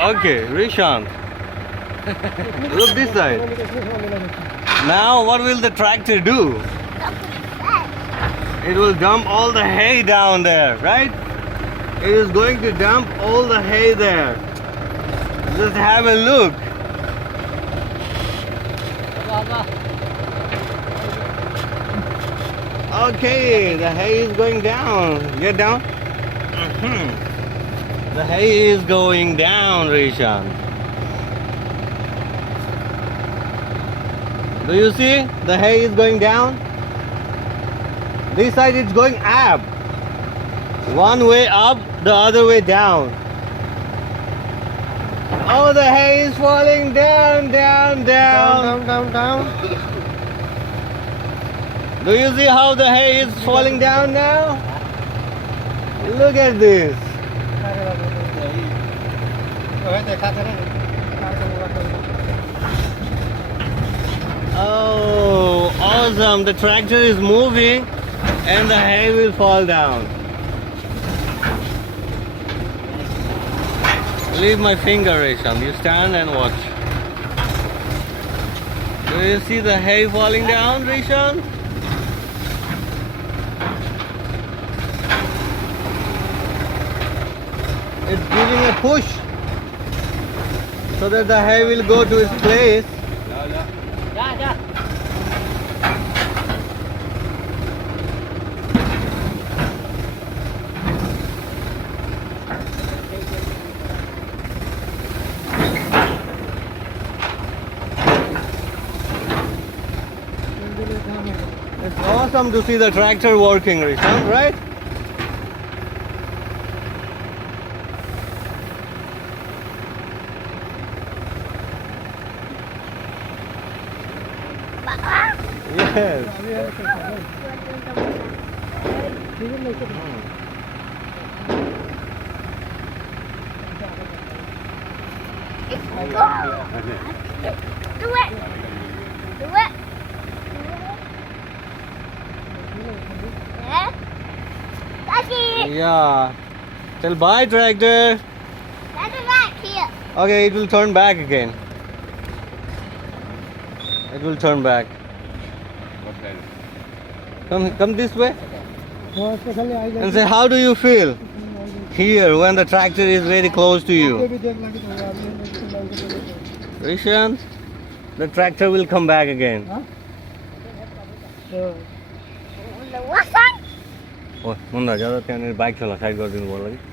Okay, Rishant. Look this side. Now what will the tractor do? It will dump all the hay down there, right? It is going to dump all the hay there. Just have a look. Okay, the hay is going down. Get down. The hay is going down, Rishan. Do you see? The hay is going down. This side it's going up. One way up, the other way down. Oh, the hay is falling down, down, down. Down. Do you see how the hay is falling down now? Look at this. Oh, awesome. The tractor is moving and the hay will fall down. Leave my finger, Resham. You stand and watch. Do you see the hay falling down, Resham? It's giving a push so that the hay will go to its place. It's awesome to see the tractor working, Rishant, right? Yes. Do it. Do it. Yeah. Daddy. Yeah. Tell bye, tractor. Daddy back here. Okay, it will turn back again. It will turn back. Come this way and say, how do you feel here when the tractor is very close to you? Rishant, the tractor will come back again. What's that? Oh, Munda, ज़्यादा त्याने bike चला side कर दिनु पर्यो